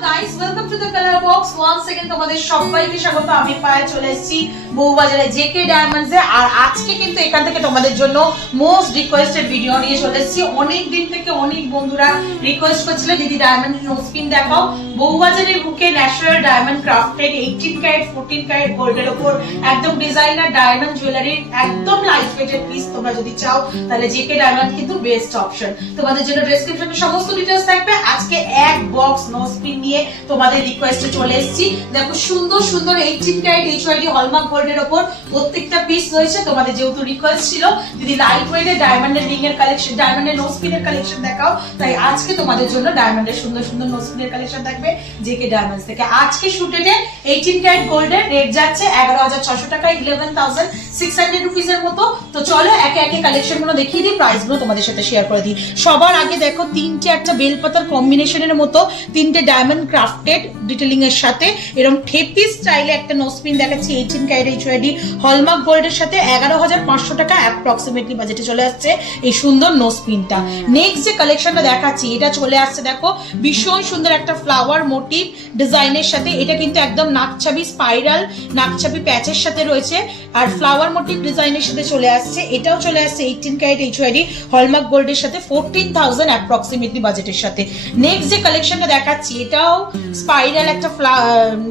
guys, welcome to the color box. Once again তোমাদের সবাইকে স্বাগত। আমি পায়ে চলে এসেছি বউবাজারে জেকে ডায়মন্ডস এ। আর আজকে কিন্তু এখান থেকে তোমাদের জন্য মোস্ট রিকোয়েস্টেড ভিডিও নিয়ে চলে এসেছি। অনেক দিন থেকে অনেক বন্ধুরা রিকোয়েস্ট করছিল দিদি ডায়মন্ড নোজপিন দেখাও। বউবাজারের বুকে natural diamond crafted 18 carat 14 carat গোল্ডের উপর একদম ডিজাইনার ডায়মন্ড জুয়েলারি একদম লাইট ওয়েটেড পিস তোমরা যদি চাও তাহলে জেকে ডায়মন্ড কিন্তু বেস্ট অপশন। তোমাদের জন্য ডেসক্রিপশনে সমস্ত ডিটেইলস থাকবে। আজকে এক বক্স নোজপিন নিয়ে তোমাদের রিকোয়েস্টে চলে এসেছি। দেখো সুন্দর সুন্দর 18 ক্যারেট এইচওয়াইডি হলমার্ক গোল্ডের উপর প্রত্যেকটা পিস রয়েছে। তোমাদের যেহেতু রিকোয়েস্ট ছিল দিদি লাইট ওয়েটেড ডায়মন্ডের রিং এর কালেকশন, ডায়মন্ডের নোজপিনের কালেকশন দেখাও, তাই আজকে তোমাদের জন্য ডায়মন্ডের সুন্দর সুন্দর নোজপিনের কালেকশন থাকবে জেকে ডায়মন্ডস থেকে। আজকে শুটেডে 18 ক্যারেট গোল্ডের রেট যাচ্ছে 11,600 টাকা, 11,600 রুপিস এর মতো। তো চলো একে একে কালেকশন গুলো দেখিয়ে দিই, প্রাইস গুলো তোমাদের সাথে শেয়ার করে দিই। সবার আগে দেখো তিনটে একটা বেলপাতার কম্বিনেশনের মতো তিনটে ডায়মন্ড ক্রাফটেড ডিটেইলিং এর সাথে এরকম ঠেপি স্টাইলে একটা নোজপিন দেখাচ্ছি 18 ক্যারেট এইচওয়াইডি হলমার্ক গোল্ডের সাথে 11,500 টাকা অ্যাপ্রক্সিমেটলি বাজেটে চলে আসছে এই সুন্দর নোজপিনটা। নেক্সট যে কালেকশনটা দেখাচ্ছি এটা চলে আসছে দেখো ভীষণ সুন্দর একটা ফ্লাওয়ার মোটিভ ডিজাইনের সাথে। এটা কিন্তু একদম নাকছাবি স্পাইরাল নাকছাবি প্যাচের সাথে রয়েছে আর ফ্লাওয়ার মোটিভ ডিজাইনের সাথে চলে আসছে। এটাও চলে আসছে 18 ক্যারেট এইচওয়াইডি হলমার্ক গোল্ডের সাথে 14,000 অ্যাপ্রক্সিমেটলি বাজেটের সাথে। নেক্সট যে কালেকশনটা দেখাচ্ছি এটাও স্পাইরাল একটা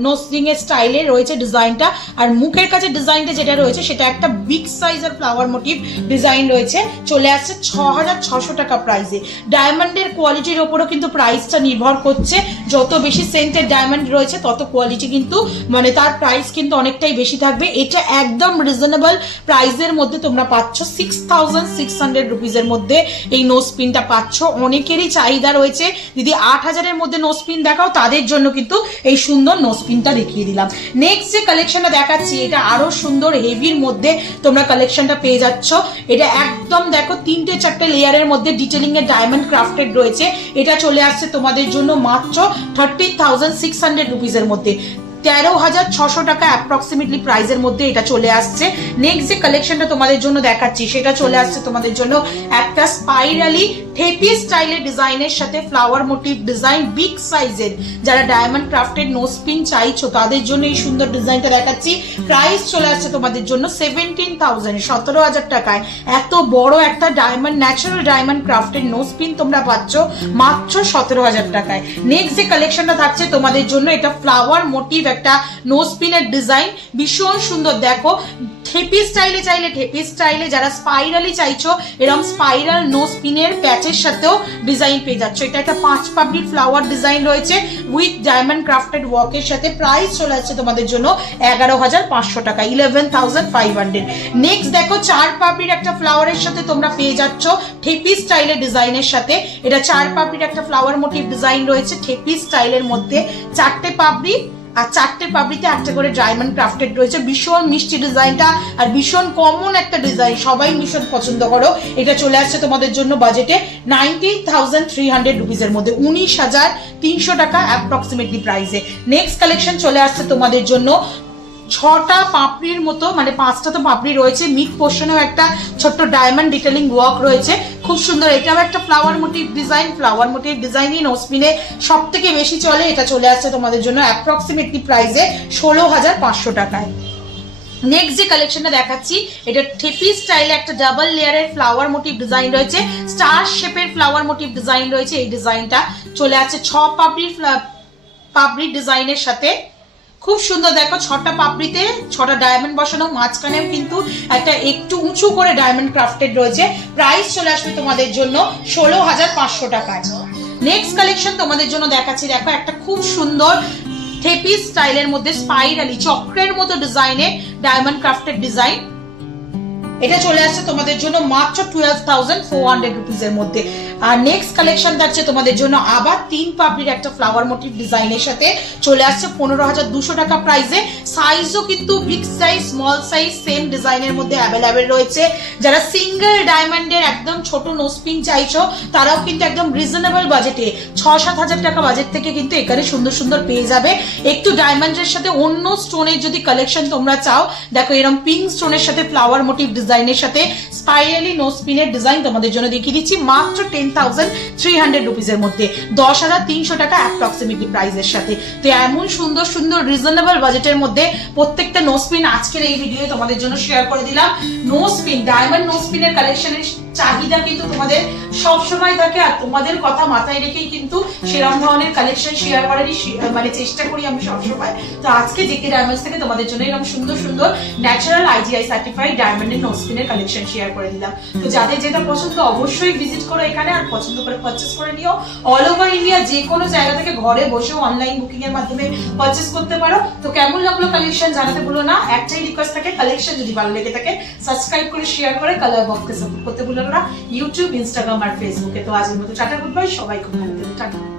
নোজরিং এর স্টাইলে রয়েছে ডিজাইনটা। আর মুখের কাছে ডিজাইনটা যেটা রয়েছে সেটা একটা বিগ সাইজের ফ্লাওয়ার মোটিভ ডিজাইন রয়েছে। চলে আসছে 6,600 টাকা প্রাইসে। ডায়মন্ডের কোয়ালিটির ওপরও কিন্তু প্রাইসটা নির্ভর করছে। যত বেশি সেন্টেড ডায়মন্ড রয়েছে তত কোয়ালিটি কিন্তু মানে তার প্রাইস কিন্তু অনেকটাই বেশি থাকবে। এটা একদম রিজনেবল প্রাইসের মধ্যে তোমরা পাচ্ছ 6,600 রুপিসের মধ্যে এই নোজপিনটা পাচ্ছ। অনেকেরই চাহিদা রয়েছে দিদি 8,000 এর মধ্যে নোজপিন দেখাও, তাদের জন্য কিন্তু এই সুন্দর নোজপিনটা দেখিয়ে দিলাম। নেক্সট যে কালেকশনটা দেখাচ্ছি এটা আরো সুন্দর হেভির মধ্যে তোমরা কালেকশনটা পেয়ে যাচ্ছ। এটা একদম দেখো 3-4 লেয়ারের মধ্যে ডিটেইলিং এর ডায়মন্ড ক্রাফটেড রয়েছে। এটা চলে আসছে তোমাদের জন্য মাত্র 13,600 রুপিসের মধ্যে, 13,600 টাকা অ্যাপ্রক্সিমেটলি প্রাইসের মধ্যে এটা চলে আসছে। নেক্সট যে কালেকশনটা তোমাদের জন্য দেখাচ্ছি সেটা চলে আসছে তোমাদের জন্য একটা স্পাইরালি ঠেপি স্টাইলের ডিজাইনের সাথে ফ্লাওয়ার মোটিভ ডিজাইন বিগ সাইজের। যারা ডায়মন্ড ক্রাফটেড নোজপিন চাইছো তাদের জন্য এই সুন্দর ডিজাইনটা দেখাচ্ছি। প্রাইস চলে আসছে তোমাদের জন্য 17,000 17,000 টাকায়। এত বড় একটা diamond natural diamond crafted nose pin তোমরা পাচ্ছ মাত্র 17,000 টাকায়। নেক্সট যে কালেকশনটা থাকছে তোমাদের জন্য এটা ফ্লাওয়ার মোটিভ একটা নোজপিনের ডিজাইন ভীষণ সুন্দর। দেখো ঠেপি স্টাইলে চাইলে ঠেপি স্টাইলে, যারা স্পাইরালি চাইছো এরকম স্পাইরাল নোজপিনের প্যাচের সাথেও ডিজাইন পেয়ে যাচ্ছ। এটা একটা 5 পাপড়ির ফ্লাওয়ার ডিজাইন রয়েছে উইথ ডায়মন্ড ক্রাফটেড ওয়ার্কের সাথে। প্রাইস চলে আসছে তোমাদের জন্য 11,500 টাকা, 11,500। নেক্সট দেখো 4 পাপড়ির একটা ফ্লাওয়ারের সাথে তোমরা পেয়ে যাচ্ছ ঠেপি স্টাইলের ডিজাইনের সাথে। এটা 4 পাপড়ির একটা ফ্লাওয়ার মোটিভ ডিজাইন রয়েছে ঠেপি স্টাইলের মধ্যে। 4টে পাপড়ি আর 4টে পাপড়িতে একটা করে ডায়মন্ড ক্রাফটেড রয়েছে। ভীষণ মিষ্টি ডিজাইনটা আর ভীষণ কমন একটা ডিজাইন, সবাই ভীষণ পছন্দ করো। এটা চলে আসছে তোমাদের জন্য বাজেটে 19,300 রুপিসের মধ্যে, 19,300 টাকা অ্যাপ্রক্সিমেটলি প্রাইসে। নেক্সট কালেকশন চলে আসছে তোমাদের জন্য 6টা পাপড়ির মতো, মানে 5টা তো পাপড়ি রয়েছে, মিড পোর্শনেও একটা ছোট্ট ডায়মন্ড ডিটেইলিং ওয়ার্ক রয়েছে খুব সুন্দর। এটাও একটা flower motif design. Flower motif ডিজাইনই নোজপিনে সব থেকে বেশি চলে। এটা চলে আসছে তোমাদের জন্য অ্যাপ্রক্সিমেটলি প্রাইসে 16,500 টাকায়। নেক্সট যে কালেকশনটা দেখাচ্ছি এটা ঠেপি স্টাইলে একটা ডাবল লেয়ারের ফ্লাওয়ার মোটিভ ডিজাইন রয়েছে, স্টার শেপের ফ্লাওয়ার মোটিভ ডিজাইন রয়েছে। এই ডিজাইনটা চলে আসছে 6 পাপড়ির ডিজাইনের সাথে। খুব সুন্দর দেখো 6টা পাপড়িতে 6টা ডায়মন্ড বসানো, মাঝখানেও কিন্তু একটা একটু উঁচু করে ডায়মন্ড ক্রাফটেড রয়েছে। প্রাইস চলে আসবে তোমাদের জন্য 16,500 টাকায়। নেক্সট কালেকশন তোমাদের জন্য দেখাচ্ছি দেখো একটা খুব সুন্দর ঠেপি স্টাইলের মধ্যে স্পাইরালি চক্রের মতো ডিজাইনে ডায়মন্ড ক্রাফটেড ডিজাইন। এটা চলে আসছে তোমাদের জন্য মাত্র 12,400 রুপিসের মধ্যে। আর নেক্সট কালেকশন থাকছে তোমাদের জন্য আবার 3 পাপড়ির একটা ফ্লাওয়ার মোটিভ ডিজাইনের সাথে। চলে আসছে 15,200 টাকা প্রাইসে। সাইজও কিন্তু big size small size same ডিজাইনের মধ্যে অ্যাভেলেবেল রয়েছে। যারা সিঙ্গেল ডায়মন্ডের একদম ছোট নোজপিন চাইছো তারাও কিন্তু একদম রিজনেবল বাজেটে 6-7 টাকা বাজেট থেকে কিন্তু এখানে সুন্দর সুন্দর পেয়ে যাবে। একটু ডায়মন্ডের সাথে অন্য স্টোনের যদি কালেকশন তোমরা চাও, দেখো এরকম পিঙ্ক স্টোনের সাথে ফ্লাওয়ার মোটিভ ডিজাইনের সাথে স্পাইরালি নো স্পিনের ডিজাইন তোমাদের জন্য দেখিয়ে দিচ্ছি মাত্র 10,300 রুপিসের মধ্যে, 10,300 টাকা অ্যাপ্রক্সিমেটলি প্রাইসের সাথে। তো এমন সুন্দর সুন্দর রিজনেবল বাজেটের মধ্যে প্রত্যেকটা নো স্পিন আজকের এই ভিডিও তোমাদের জন্য শেয়ার করে দিলাম। নো স্পিন, ডায়মন্ড নো স্পিনের কালেকশনের চাহিদা কিন্তু তোমাদের সব সময় থাকে, আর তোমাদের কথা মাথায় রেখেই কিন্তু সেরকম ধরনের কালেকশন শেয়ার করারই মানে চেষ্টা করি আমি সবসময়। তো আজকে জেকে ডায়মন্ডস থেকে তোমাদের জন্য এরকম সুন্দর সুন্দর ন্যাচারাল IGI সার্টিফাইড ডায়মন্ডের নো স্পিনের কালেকশন শেয়ার করে দিলাম। তো যাদের যেটা পছন্দ অবশ্যই ভিজিট করো এখানে, আর পছন্দ করে পারচেস করে নিও। অল ওভার ইন্ডিয়া যে কোনো জায়গা থেকে ঘরে বসেও অনলাইন বুকিং এর মাধ্যমে পারচেস করতে পারো। তো কেমন লাগলো কালেকশন জানাতে ভুলো না। একটাই রিকোয়েস্ট থাকে, কালেকশন যদি ভালো লেগে থাকে সাবস্ক্রাইব করে শেয়ার করে কালার বক্সকে সাপোর্ট করতে ভুলো না, ইউটিউব, ইনস্টাগ্রাম আর ফেসবুকে। তো আজকের মতো টাটা, গুড বাই, সবাই খুব ভালো থাকবে, টাটা।